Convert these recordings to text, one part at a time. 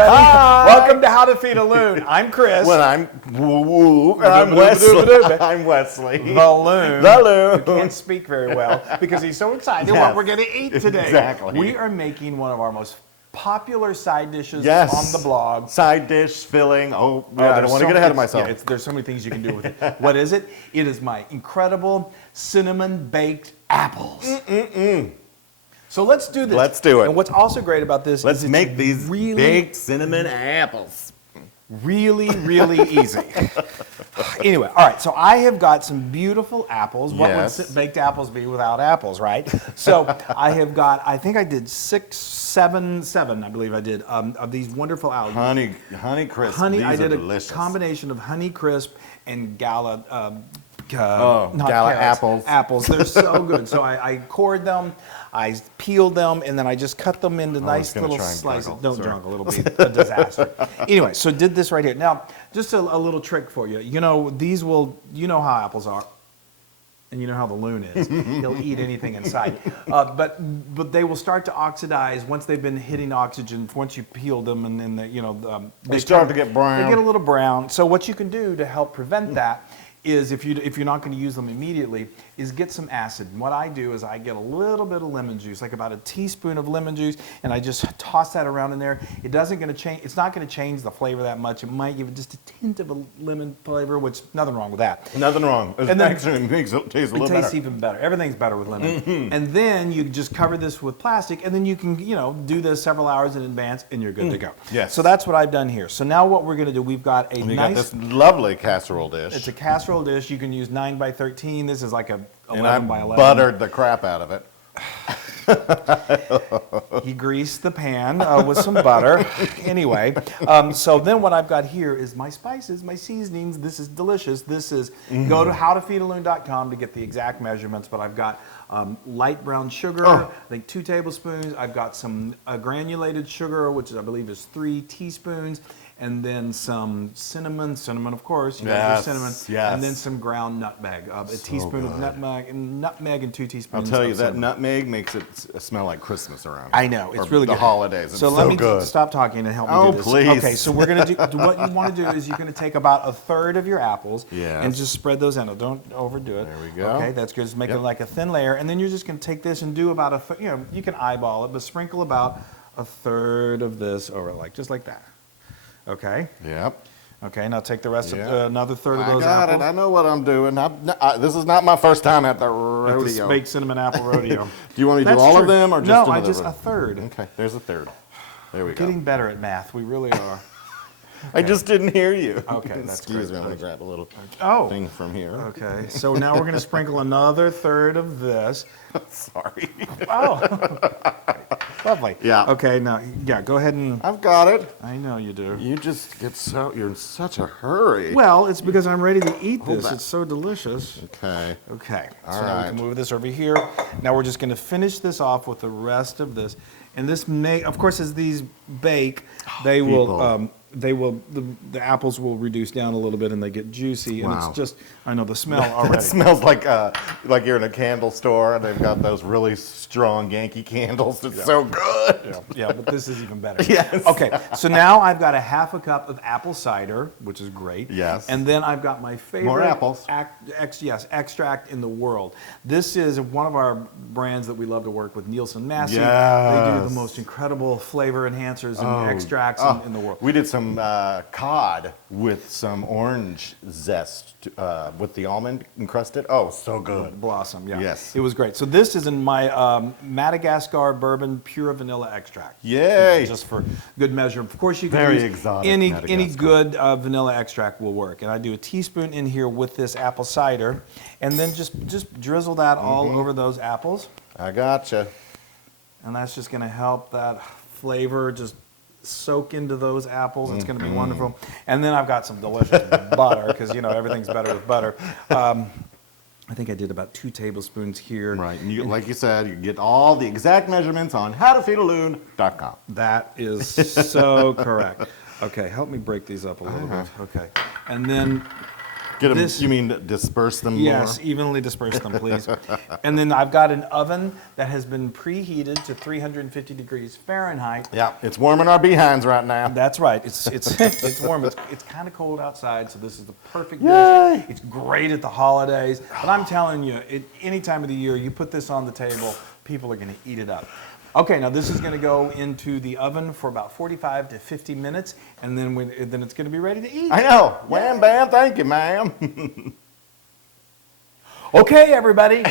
everybody. Hi. Welcome to How to Feed a Loon. I'm Chris. Well, I'm I'm Wesley. I'm Wesley. The Loon. The Loon. Who can't speak very well because he's so excited Yes. what we're going to eat today. Exactly. We are making one of our most popular side dishes Yes. on the blog. Side dish, filling. Oh, I don't want to get ahead of myself. Yeah, there's so many things you can do with it. What is it? It is my incredible cinnamon baked apples. So let's do this. Let's do it. And what's also great about this Let's is it's make these really, baked cinnamon apples. really easy. Anyway, all right, so I have got some beautiful apples. What Yes. would baked apples be without apples, right? So I have got, I think I did seven, I believe I did, of these wonderful apples. Honey crisp. Honey, I These are did delicious. a combination of Honey Crisp and Gala. Gala carrots, apples. Apples, they're so good. So I cored them, I peeled them, and then I just cut them into nice gonna little try and slices. juggle. Don't Sorry. juggle, it'll be a disaster. Anyway, so did this right here. Now, just a little trick for you. You know, these will, you know how apples are. And you know how the Loon is. He'll eat anything inside. But they will start to oxidize once they've been hitting oxygen. Once you peel them, and then They start to get brown. They get a little brown. So what you can do to help prevent that is, if you're not going to use them immediately, is get some acid. And what I do is I get a little bit of lemon juice, like about a teaspoon of lemon juice, and I just toss that around in there. It's not going to change the flavor that much. It might give it just a tint of a lemon flavor, which nothing wrong with that. Nothing wrong. It And then- actually makes it taste a It little tastes better. even better. Everything's better with lemon. And then you just cover this with plastic, and then you can, do this several hours in advance, and you're good to go. Yes. So that's what I've done here. So now what we're going to do, we've got a We got nice. this lovely casserole dish. It's a casserole dish. You can use 9 by 13. This is like a 11 and by I 11. buttered the crap out of it. He greased the pan with some butter. Anyway, so then what I've got here is my spices, my seasonings. This is delicious. This is, go to howtofeedaloon.com to get the exact measurements, but I've got light brown sugar, I think 2 tablespoons. I've got some granulated sugar, which I believe is 3 teaspoons. And then some cinnamon, of course, you gotta do cinnamon. Yes. And then some ground nutmeg, a teaspoon of nutmeg and 2 I'll teaspoons tell you, of that cinnamon. nutmeg makes it smell like Christmas around. I know, it's Or really the good. holidays. It's So let me good. stop talking and help me Oh, do this. please. Okay, so we're gonna do, what you wanna do is you're gonna take about a third of your apples Yes. and just spread those out. Don't overdo it. There we go. Okay, that's good. Just make it Yep. like a thin layer, and then you're just gonna take this and do about you can eyeball it, but sprinkle about a third of this over, just like that. Okay. Yep. Okay. Now take the rest Yeah. of another third of I those got apples. it. I know what I'm doing. This is not my first time at the At this rodeo. baked cinnamon apple rodeo. Do you want me to do That's all true. of them or just no? another Just one? a third. Okay, there's a third. There we go. Getting better at math. We really are. I just didn't hear you. Okay, that's Excuse great. me. I'm gonna grab a little Oh. thing from here. Okay, so now we're going to sprinkle another third of this. Sorry. Oh, lovely. Yeah. Okay, now, go ahead and, I've got it. I know you do. You just you're in such a hurry. Well, it's because I'm ready to eat Hold this. that. It's so delicious. Okay. Okay, All so now we right. can move this over here. Now we're just going to finish this off with the rest of this. And this may, of course, as these bake, they will, the apples will reduce down a little bit and they get juicy. And Wow. it's just, I know the smell already. It smells like you're in a candle store and they've got those really strong Yankee candles. It's so good. Yeah, but this is even better. Yes. Okay, so now I've got a half a cup of apple cider, which is great. Yes. And then I've got my favorite More apples. extract in the world. This is one of our brands that we love to work with, Nielsen Massey. They do Yes. the most incredible flavor enhancers and extracts in the world. We did some cod with some orange zest with the almond encrusted. Oh, so good. Blossom, yeah. Yes. It was great. So this is in my Madagascar bourbon pure vanilla extract. Yay. Just for good measure. Of course, you can Very use exotic any Madagascar. good vanilla extract will work. And I do a teaspoon in here with this apple cider, and then just drizzle that all over those apples, I gotcha. and that's just going to help that flavor just soak into those apples. It's going to be wonderful. And then I've got some delicious butter, because everything's better with butter. I think I did about 2 tablespoons here. Right. And like you said, you can get all the exact measurements on howtofeedaloon.com. That is so correct. Okay, help me break these up a little bit. Okay. And then Get them. This- You mean disperse them more? Yes, evenly disperse them, please. And then I've got an oven that has been preheated to 350 degrees Fahrenheit. Yeah, it's warming our behinds right now. That's right. It's warm. It's kind of cold outside, so this is the perfect Yay. dish. It's great at the holidays. But I'm telling you, any time of the year, you put this on the table, people are going to eat it up. Okay, now this is going to go into the oven for about 45 to 50 minutes, and then then it's going to be ready to eat. I know. Wham, bam, thank you, ma'am. Okay, everybody.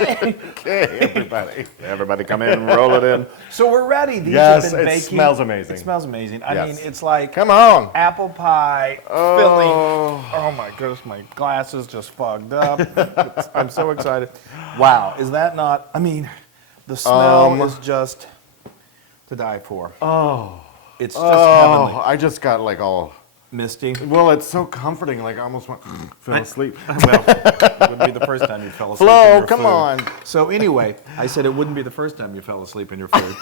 Okay, everybody. Everybody come in and roll it in. So we're ready. These Yes, have been it baking. smells amazing. It smells amazing. I Yes. mean, it's like Come on. apple pie filling. Oh my goodness, my glasses just fogged up. I'm so excited. Wow, is that not? I mean, the smell is just to die for. Oh. It's just Oh, heavenly. I just got like all. Misty. Well, it's so comforting. Like I almost fell asleep. Well, it wouldn't be the first time you fell asleep. in Flo, your come food. on. So anyway, I said it wouldn't be the first time you fell asleep in your food.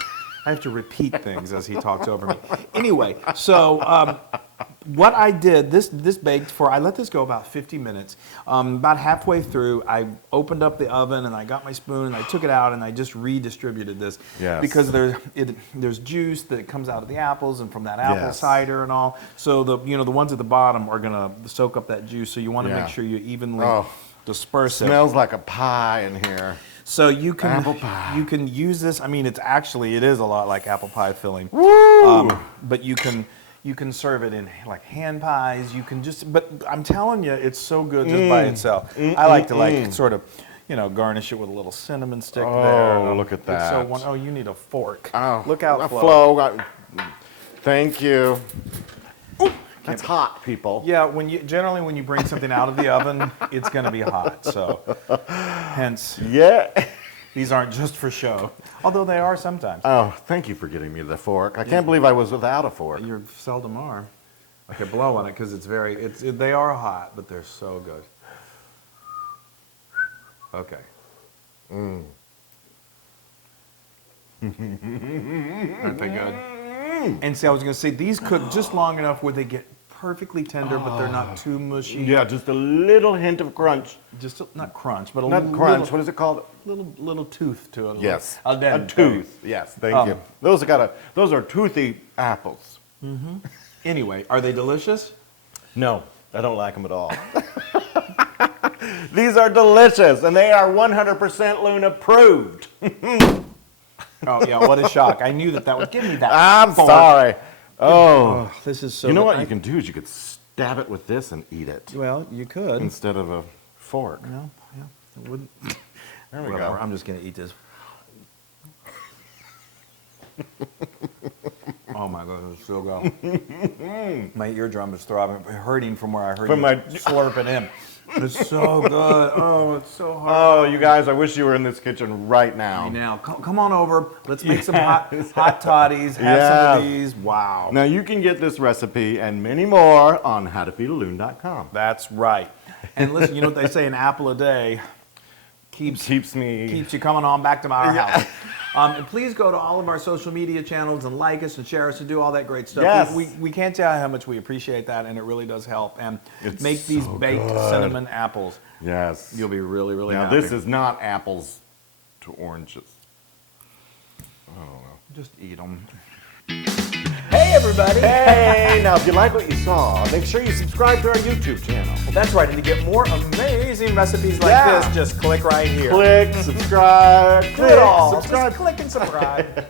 I have to repeat things as he talks over me. Anyway, so what I did, this baked for, I let this go about 50 minutes. About halfway through, I opened up the oven and I got my spoon and I took it out and I just redistributed this. Yes. Because there's juice that comes out of the apples and from that apple Yes. cider and all. So the ones at the bottom are gonna soak up that juice. So you want to Yeah. make sure you evenly Oh. disperse it. Smells like a pie in here. So you can Apple pie. you can use this. I mean, it is a lot like apple pie filling. Woo! But you can serve it in like hand pies. You can but I'm telling you, it's so good just by itself. I like to sort of, garnish it with a little cinnamon stick there. Oh, look at It's so that. oh, you need a fork. Oh, Look out, Flo. Flo. Thank you. That's hot, people. Yeah, generally when you bring something out of the oven, it's going to be hot. So, hence, Yeah. these aren't just for show, although they are sometimes. Oh, thank you for getting me the fork. I can't believe I was without a fork. You seldom are. Okay, blow on it because they are hot, but they're so good. Okay. Aren't they good? And see, I was going to say, these cook just long enough where they get perfectly tender, but they're not too mushy. Yeah, just a little hint of crunch. Just not crunch, but a Not little, crunch. What is it called? little tooth to it. Yes. Al A dente. tooth. Yes, thank you. Those are toothy apples. Anyway, are they delicious? No, I don't like them at all. These are delicious, and they are 100% Loon approved. Oh yeah, what a shock! I knew that would give me that. I'm fork. sorry. Oh. This is so. You know good. what you can do is you could stab it with this and eat it Well, you could. instead of a fork. No, yeah, it wouldn't. There we Whatever, go. I'm just gonna eat this. Oh my God, it's so good. My eardrum is throbbing, hurting from where I heard From you my- slurping in. It's so good. Oh, it's so hard. Oh, you guys, I wish you were in this kitchen right now. Now, come on over. Let's make some hot toddies. Have some Yeah. of these. Wow. Now you can get this recipe and many more on howtofeedaloon.com. That's right. And listen, you know what they say, an apple a day keeps Keeps me. you coming on back to our house. And please go to all of our social media channels and like us and share us and do all that great stuff. Yes. We can't tell you how much we appreciate that, and it really does help. And It's make these so baked good. cinnamon apples. Yes. You'll be really, really Now happy. this is not apples to oranges. Just eat them. Hey, everybody. Hey, now if you like what you saw, make sure you subscribe to our YouTube channel. That's right. And to get more amazing recipes like Yeah. this, just click right here. Click, subscribe, Do it all. subscribe. Just click and subscribe.